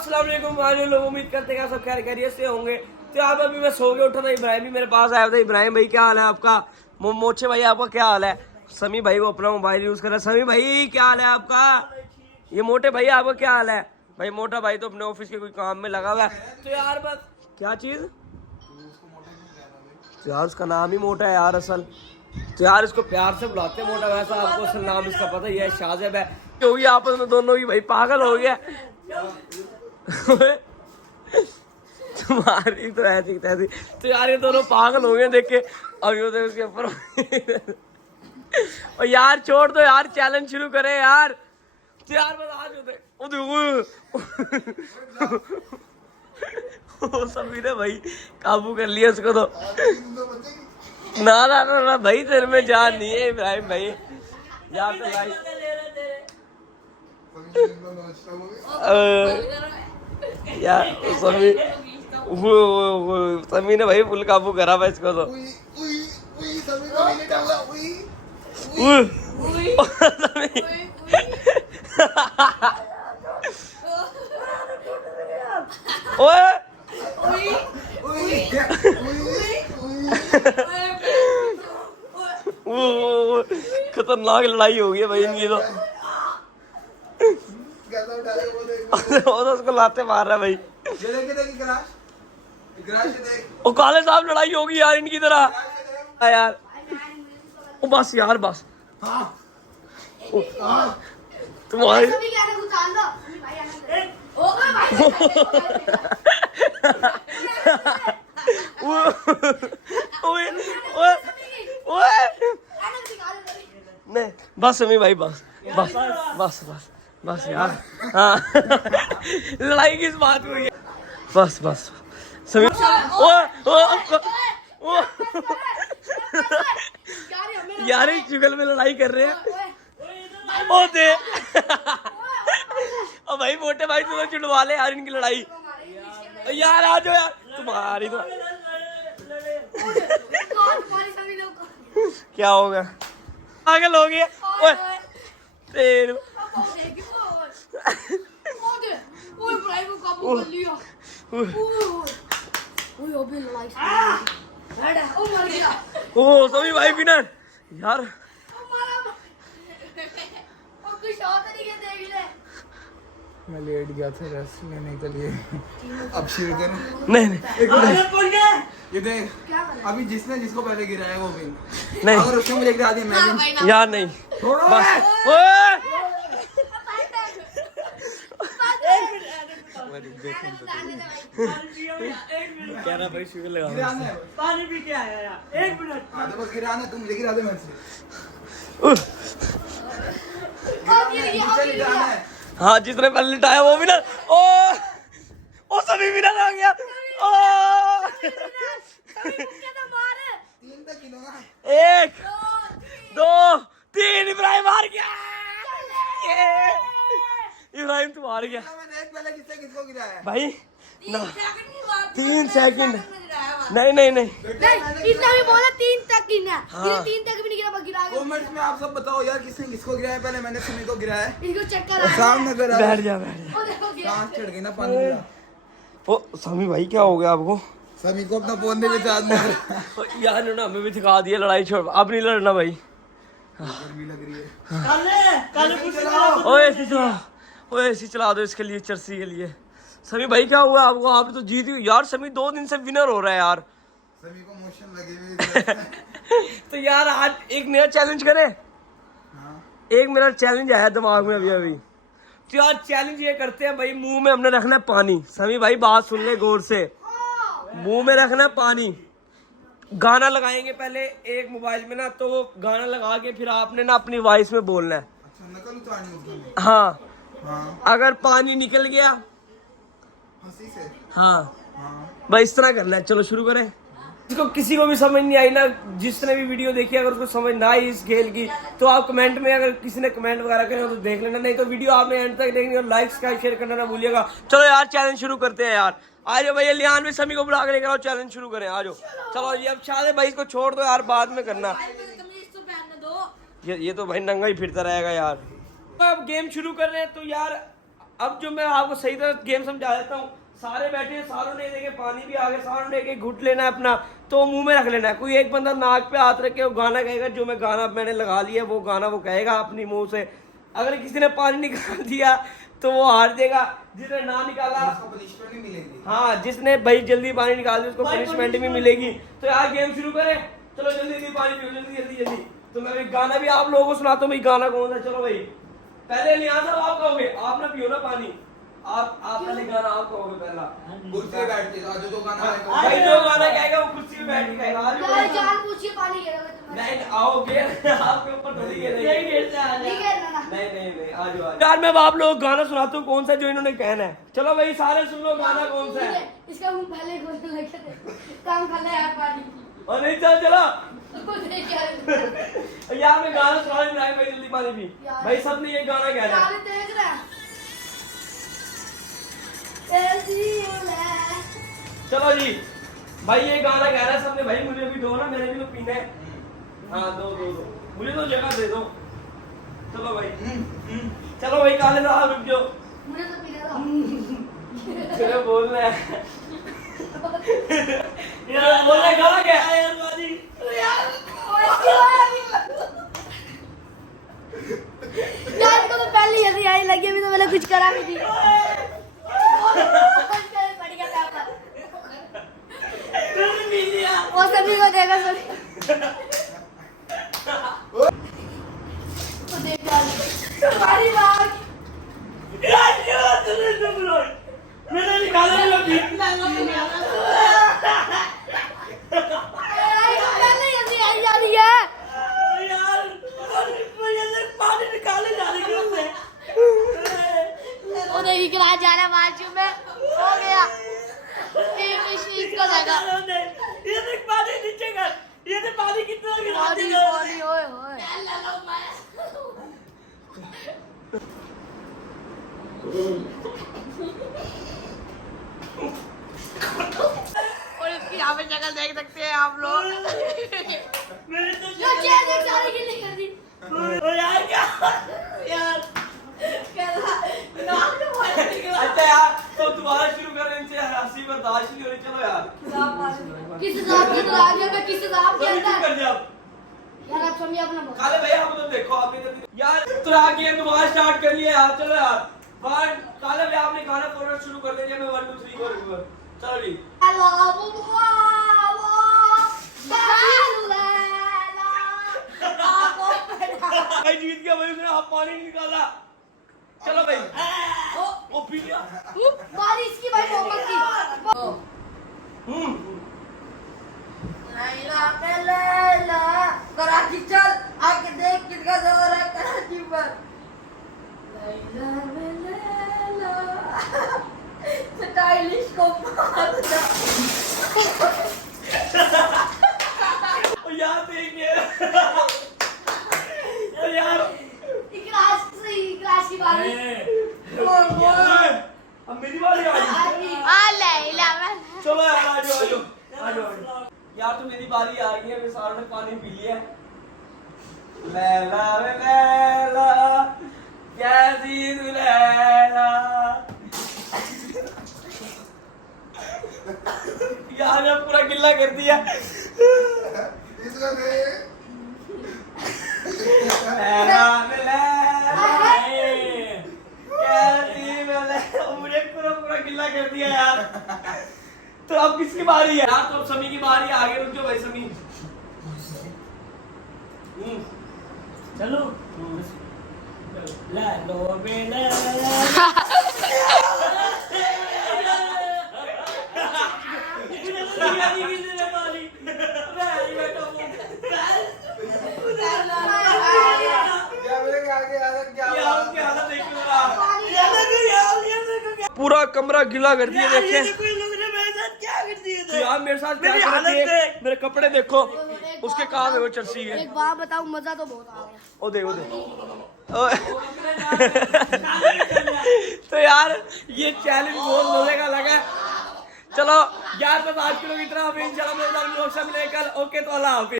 अस्सलाम वालेकुम भाई लोग, उम्मीद करते हैं सब खैर खैरियत से होंगे। तो आप अभी मैं सो के उठा था, इब्राहिम भी मेरे पास आया था। इब्राहिम भाई क्या हाल है आपका? मोचे भाई आपका क्या हाल है? समी भाई वो अपना मोबाइल यूज कर रहा है। समी भाई क्या हाल है आपका? ये मोटे भाई आपका क्या हाल है? भाई मोटा भाई तो अपने ऑफिस के कोई काम में लगा हुआ है। तो यार बस क्या चीज तो यार उसका नाम ही मोटा है यार असल। तो यार इसको प्यार से बुलाते हैं मोटा, वैसा आपको असल नाम इसका पता ही है, शाजिब है। क्योंकि आपस में दोनों ही भाई पागल हो गया। तुम्हारी तो ऐसी तैसी। तो यार ये दोनों पागल हो गए देख के। अभी वो उसके ऊपर और यार छोड़ दो यार, चैलेंज शुरू करें यार। तो यार बस आज होते वो सभी ने भाई काबू कर लिया उसको। तो ना ना ना ना भाई, तेरे में जान नहीं है इब्राहिम भाई। यार तो भाई यार समी वो समी ने भाई फुल काबू करा भाई इसको। तो खतरनाक लड़ाई हो गई है भाई इनकी। तो वो तो उसको लाते मार रहा है भाई। ओ काले साहब लड़ाई होगी यार इनकी तरह यार। ओ बस यार बस तुम्हारी नहीं बस समी भाई बस बस बस बस बस यार। हाँ लड़ाई किस बात हुई है? बस बस समी यार एक जुगल में लड़ाई कर रहे हैं। ओ दे ओ भाई मोटे भाई तुम छुड़वा ले यार इनकी लड़ाई। यार आ जाओ यार, तुम्हारी तो क्या होगा? पागल हो गया तेरे। ओ सभी भाई विनर यार। मैं लेट गया था रेस्ट लेने के लिए। अब शेयर कर नहीं ये देख, अभी जिसने जिसको पहले गिराया वो विन। नहीं अगर उसने मुझे गिरा दिया मैं विन। यार नहीं बस क्या ना भाई शुगर लगा गिराना है, पानी पी के आया यार, 1 मिनट। हाँ तो बस गिराना है, तुम मुझे गिरा दे मेरे से। नीचे गिराना है। हाँ जिसने पहले लिटाया वो विनर। ओ सभी विनर आ गया। ओ 3 तक गिनूंगा। 1 2 3 इब्राहिम हार गया। इब्राहिम तुम हार गया मैंने एक पहले किसको गिराया भाई ना। 3 सेकंड नहीं नहीं नहीं इसने भी बोला 3 तक गिना। हाँ। 3 तक भी नहीं गिरा, गिरा के कमेंट्स में आप सब बताओ यार किसने किसको गिराया। पहले मैंने सुमी को गिराया है। इसको चेक करा। सामने करा बैठ जा बैठ जा। ओ देखो गिरा। सांस चढ़ गई ना पानी गिरा। ओ समी भाई क्या हो गया आपको? समी को अपना फोन दे के साथ में। यार ने हमें भी दिखा दिया, लड़ाई छोड़ अब नहीं लड़ना भाई। गर्मी लग रही है। काले कुछ चलाओ। ओ एसी चला, ओ एसी चला दो इसके लिए, चर्सी के लिए। समी भाई क्या हुआ आपको? आपने तो जीत गई यार। समी 2 दिन से विनर हो रहा है यार। समी को मोशन लगे हुए। तो यार आज एक नया चैलेंज करें। हाँ। एक मेरा चैलेंज आया दिमाग में अभी अभी। तो यार चैलेंज ये करते हैं भाई, मुंह में हमने रखना है पानी। समी भाई बात सुन ले गौर से, मुंह में रखना है पानी। गाना लगाएंगे पहले एक मोबाइल में ना, तो वो गाना लगा के फिर आपने ना अपनी वॉइस में बोलना है। अच्छा नकल उतारनी उसको। हाँ हाँ अगर पानी निकल गया हंसी से। हाँ हाँ भाई इस तरह करना है। चलो शुरू करें। जिसको किसी को भी समझ नहीं आई ना, जिसने भी वीडियो देखी अगर उसको समझ ना आई इस खेल की, तो आप कमेंट में अगर किसी ने कमेंट वगैरह करे तो देख लेना, नहीं तो वीडियो आपने एंड तक देखनी और लाइक शेयर करना ना भूलिएगा। चलो यार चैलेंज शुरू करते हैं यार। आ जाओ भैया, लियान भी समी को बुला के लेकर आओ, चैलेंज शुरू करें। आ जाओ चलो जी। अब शादी भाई इसको छोड़ दो यार, बाद में करना। ये तो भाई नंगा ही फिरता रहेगा यार। अब गेम शुरू कर रहे हैं तो यार अब जो मैं आपको सही तरह गेम समझा देता हूँ, सारे बैठे हैं, सारों ने देखे पानी भी आ गया, सारों ने एक घुट लेना है अपना, तो मुंह में रख लेना है। कोई एक बंदा नाक पे हाथ रख के वो गाना गाएगा, जो मैं गाना मैंने लगा लिया वो गाना वो कहेगा अपनी मुंह से। अगर किसी ने पानी निकाल दिया तो वो हार जाएगा, जिसने ना निकाला पनिशमेंट भी मिलेगी। हाँ, जिसने भाई जल्दी पानी निकाल दिया उसको पनिशमेंट भी मिलेगी। तो यार गेम शुरू करें, चलो जल्दी जल्दी पानी पियो, जल्दी जल्दी जल्दी। तो मैं भाई गाना भी आप लोगों को सुनाता हूँ, भाई गाना कौन सा। चलो भाई पहले लिया था आप कहोगे, आप ना पियो ना पानी, आप पहले गाना आप कहोगे पहला। कुर्सी पे बैठ के जो गाना आएगा भाई जो गाना गाएगा वो कुर्सी पे बैठ के गाएगा। आज यार जान पूछिए पानी गिरा हुआ नहीं आओगे आपके ऊपर थोड़ी गिरेगा। नहीं गिरता है। ठीक है ना नहीं आ जाओ यार। मैं आप लोग गाना सुनाता हूँ कौन सा जो इन्होंने कहना है। चलो भाई सारे सुन लो गाना कौन सा है। इसका मुंह पहले खोलने लगे थे, काम कर ले यार पानी और नहीं चल चलो कुछ नहीं क्या यार मैं गाना सुना नहीं रहा भाई, जल्दी पानी पी भाई। सबने ये गाना कहना है। यार देख रहा है ऐसी उले चलो जी भाई ये गाना कह रहा है सबने भाई। मुझे भी दो ना, मैंने भी तो पीना है। हाँ दो मुझे तो जगह दे दो। चलो भाई चलो भाई काले साहब रुक जाओ, मुझे तो पीना था। चलो बोलना है यार बोलना गाना क्या है यार बाजी यार को तो पहले ऐसी आई लगी, अभी तो मैंने कुछ करा भी नहीं। पड़ गया था पर वो सभी को देगा सभी तो देख तुम्हारी बात मैंने निकाला नहीं अभी। पहले ऐसी आई जा रही है यार मुझे पानी निकाले जाने के लिए वो देखिए क्लास जा रहा है बाजू में हो गया इसको देगा ये देख पानी नीचे कर, ये देख पानी कितना गिरा पानी दिया। पानी ओए ओए और इसकी यहाँ पे शक्ल देख सकते हैं आप लोग। मेरे तो जो चेयर देख सारी गिल्ली कर दी। ओ यार क्या यार अच्छा यार तो दोबारा शुरू करें, इनसे हंसी बर्दाश्त नहीं हो रही। चलो यार किस हिसाब से तो आ गया मैं, किस हिसाब के तो अंदर कर दिया यार आप समझिए अपना बात। काले भैया आप तो देखो आपने जल्दी यार तो आ गेम दोबारा स्टार्ट कर लिया यार। चलो यार वन काले भैया आपने गाना बोलना शुरू कर दिया, मैं 1 2 3 4 चलो जी। हेलो बुआ भाई जीत गया भाई, उसने आप पानी नहीं निकाला। चलो भाई वो पी लिया। बारिश की भाई मोहब्बत की लैला पे लैला कराची चल आके देख किसका जोर है कराची पर। लैला पे लैला स्टाइलिश को मार दो। यार देखिए यार क्लास की बारी अब मेरी बारी आ गई। चलो यार आ जाओ यार तो मेरी बारी आ गई है, मैं सारों ने पानी पी लिया। लैला वे लैला कैसी तू लैला यार मैं पूरा गिल्ला कर दिया। इसका दे लैला वे लैला कैसी मैं लैला, मुझे पूरा गिल्ला कर दिया यार। तो अब किसकी बारी है यार? तो अब समी की बारी है। आगे रुक जाओ भाई समी। चलो ला लो बेला पूरा कमरा गिला कर दिया देखे। कोई लोग ने मेरे साथ क्या कर दिया तो यार मेरे साथ क्या मेरी कर हालत दिए? देख। मेरे कपड़े देखो उसके काम है वो चर्सी है। एक बात बताऊं, मजा तो बहुत आ गया। ओ देखो तो यार ये चैलेंज बहुत मजे का लगा। चलो यार बस आज के लोग इतना, इंशाल्लाह मिलेगा कल। ओके तो अल्लाह हाफिज़।